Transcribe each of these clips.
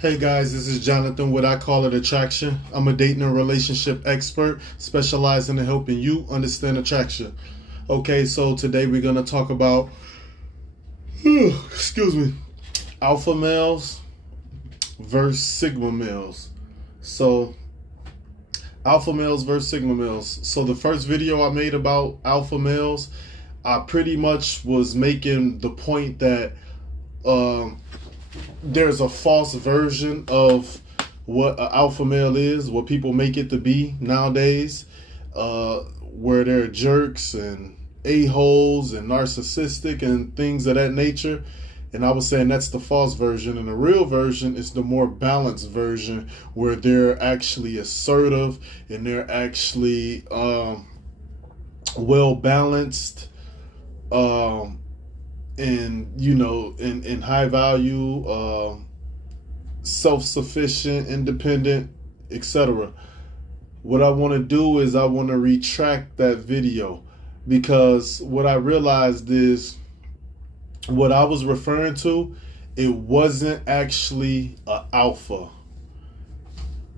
Hey guys, this is Jonathan with I Call It Attraction. I'm a dating and relationship expert specializing in helping you understand attraction. Okay, so today we're going to talk about, excuse me, alpha males versus sigma males. So, alpha males versus sigma males. So, the first video I made about alpha males, I pretty much was making the point that there's a false version of what an alpha male is, what people make it to be nowadays, where they're jerks and a-holes and narcissistic and things of that nature. And I was saying that's the false version, and the real version is the more balanced version where they're actually assertive and they're actually well balanced, and in high value, self-sufficient, independent, etc. What I want to do is I want to retract that video, because what I realized is what I was referring to, it wasn't actually an alpha.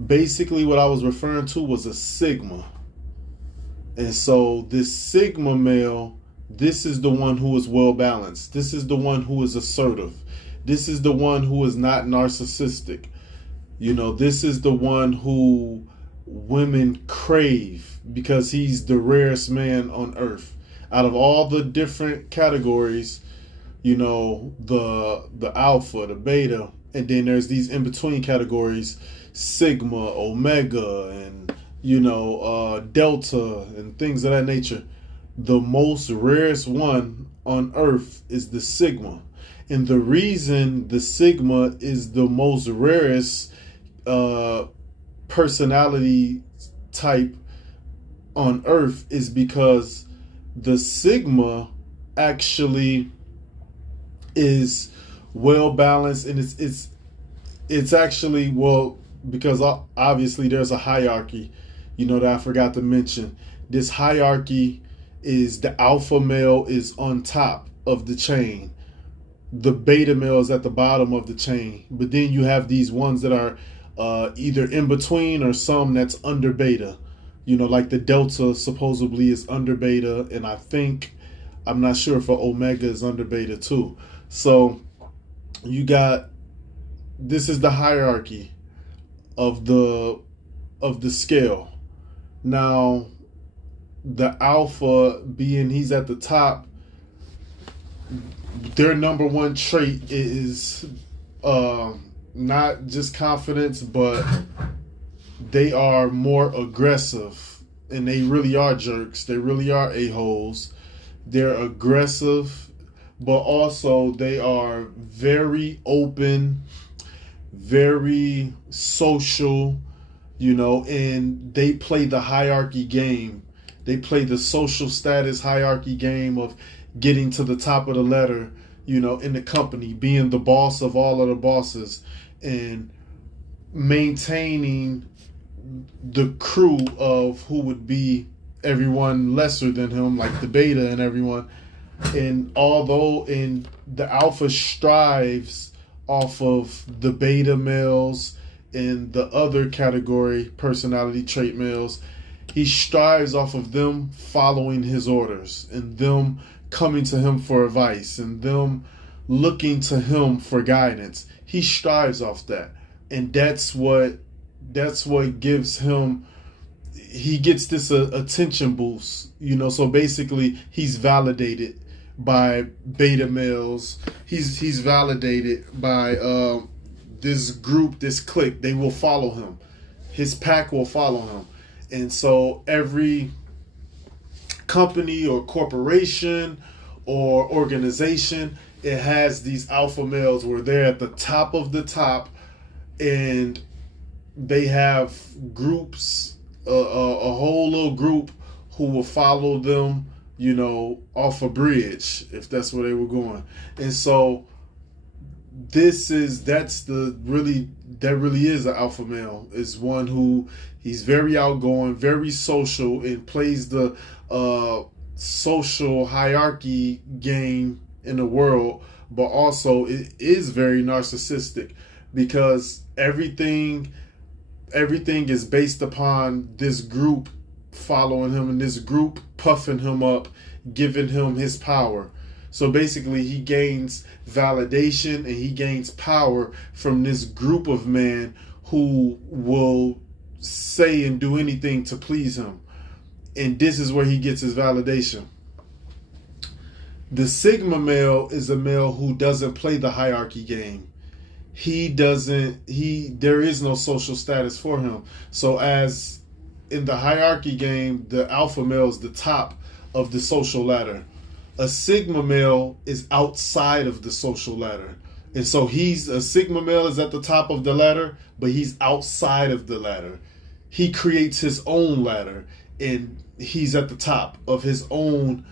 Basically what I was referring to was a sigma. And so this sigma male, this is the one who is well balanced. This is the one who is assertive. This is the one who is not narcissistic. This is the one who women crave, because he's the rarest man on earth. Out of all the different categories, the alpha, the beta, and then there's these in between categories, sigma, omega, and delta, and things of that nature. The most rarest one on earth is the sigma. And the reason the sigma is the most rarest personality type on earth is because the sigma actually is well balanced, and it's actually, well, because obviously there's a hierarchy, that I forgot to mention. This hierarchy is the alpha male is on top of the chain. The beta male is at the bottom of the chain. But then you have these ones that are either in between or some that's under beta. Like the delta supposedly is under beta, and I'm not sure if an omega is under beta too. So this is the hierarchy of the scale. Now, the alpha, being he's at the top, their number one trait is not just confidence, but they are more aggressive, and they really are jerks. They really are a-holes. They're aggressive, but also they are very open, very social, and they play the hierarchy game. They play the social status hierarchy game of getting to the top of the ladder, in the company, being the boss of all of the bosses, and maintaining the crew of who would be everyone lesser than him, like the beta and everyone. And the alpha strives off of the beta males and the other category personality trait males, he strives off of them following his orders, and them coming to him for advice, and them looking to him for guidance. He strives off that. And that's what gives him, he gets this attention boost, so basically he's validated by beta males. He's validated by this group, this clique. They will follow him. His pack will follow him. And so every company or corporation or organization, it has these alpha males where they're at the top of the top, and they have groups, a whole little group who will follow them, off a bridge, if that's where they were going. And so that really is an alpha male, is one who he's very outgoing, very social, and plays the social hierarchy game in the world, but also it is very narcissistic, because everything is based upon this group following him and this group puffing him up, giving him his power. So basically he gains validation and he gains power from this group of men who will say and do anything to please him. And this is where he gets his validation. The Sigma male is a male who doesn't play the hierarchy game. There is no social status for him. So as in the hierarchy game, the alpha male is the top of the social ladder. A Sigma male is outside of the social ladder. And so a Sigma male is at the top of the ladder, but he's outside of the ladder. He creates his own ladder and he's at the top of his own,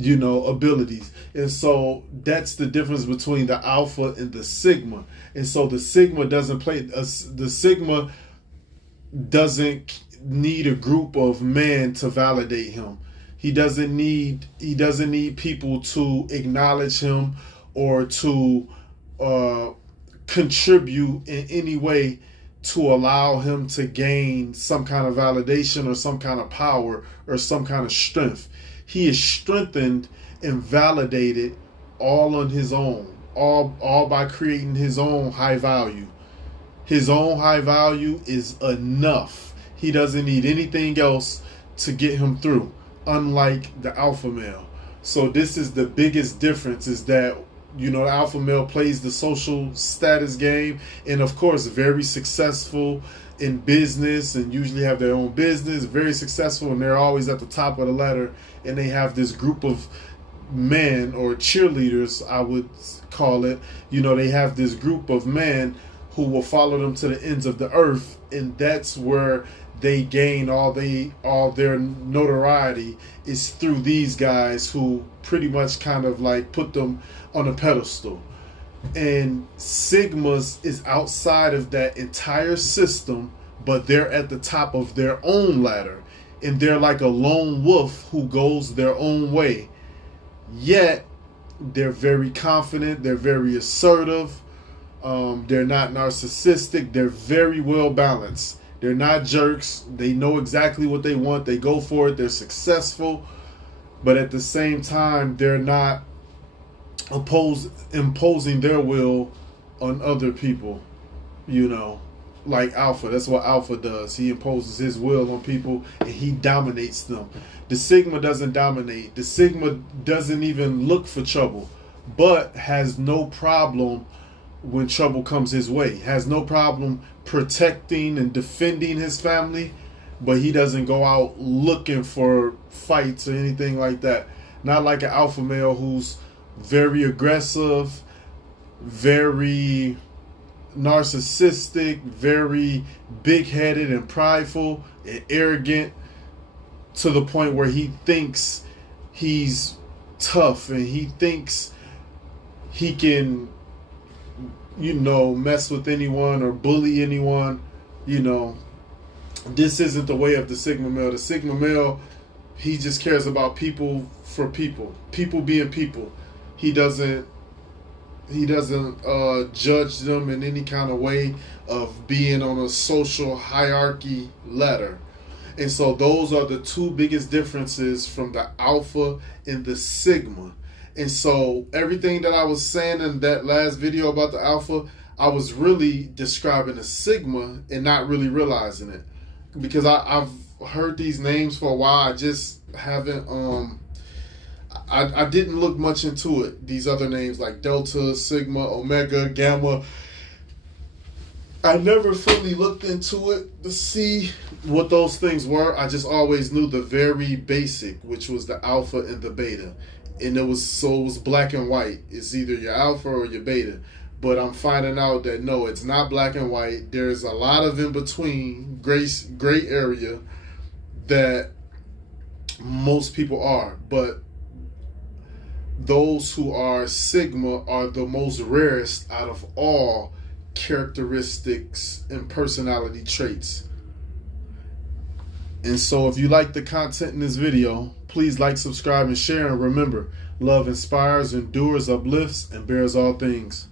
abilities. And so that's the difference between the alpha and the Sigma. And so the Sigma doesn't need a group of men to validate him. He doesn't need people to acknowledge him or to contribute in any way to allow him to gain some kind of validation or some kind of power or some kind of strength. He is strengthened and validated all on his own, all by creating his own high value. His own high value is enough. He doesn't need anything else to get him through, unlike the alpha male. So this is the biggest difference, is that the alpha male plays the social status game, and of course very successful in business and usually have their own business, very successful, and they're always at the top of the ladder, and they have this group of men, or cheerleaders I would call it. They have this group of men who will follow them to the ends of the earth, and that's where they gain all their notoriety, is through these guys who pretty much kind of like put them on a pedestal. And Sigmas is outside of that entire system, but they're at the top of their own ladder, and they're like a lone wolf who goes their own way. Yet they're very confident, they're very assertive, they're not narcissistic, they're very well balanced. They're not jerks. They know exactly what they want. They go for it. They're successful. But at the same time, they're not imposing their will on other people, like Alpha. That's what Alpha does. He imposes his will on people and he dominates them. The Sigma doesn't dominate. The Sigma doesn't even look for trouble, but has no problem when trouble comes his way. Has no problem protecting and defending his family, but he doesn't go out looking for fights or anything like that. Not like an alpha male who's very aggressive, very narcissistic, very big-headed and prideful and arrogant, to the point where he thinks he's tough and he thinks he can mess with anyone or bully anyone. This isn't the way of the Sigma male. The Sigma male, he just cares about people for people being people. He doesn't judge them in any kind of way of being on a social hierarchy ladder. And so those are the two biggest differences from the alpha and the Sigma. And so everything that I was saying in that last video about the alpha, I was really describing a Sigma and not really realizing it, because I've heard these names for a while. I just haven't I didn't look much into it. These other names like Delta, Sigma, Omega, Gamma, I never fully looked into it to see what those things were. I just always knew the very basic, which was the alpha and the beta. And it was black and white. It's either your alpha or your beta. But I'm finding out that no, it's not black and white. There's a lot of in between, gray area that most people are. But those who are Sigma are the most rarest out of all characteristics and personality traits. And so if you like the content in this video, please like, subscribe, and share. And remember, love inspires, endures, uplifts, and bears all things.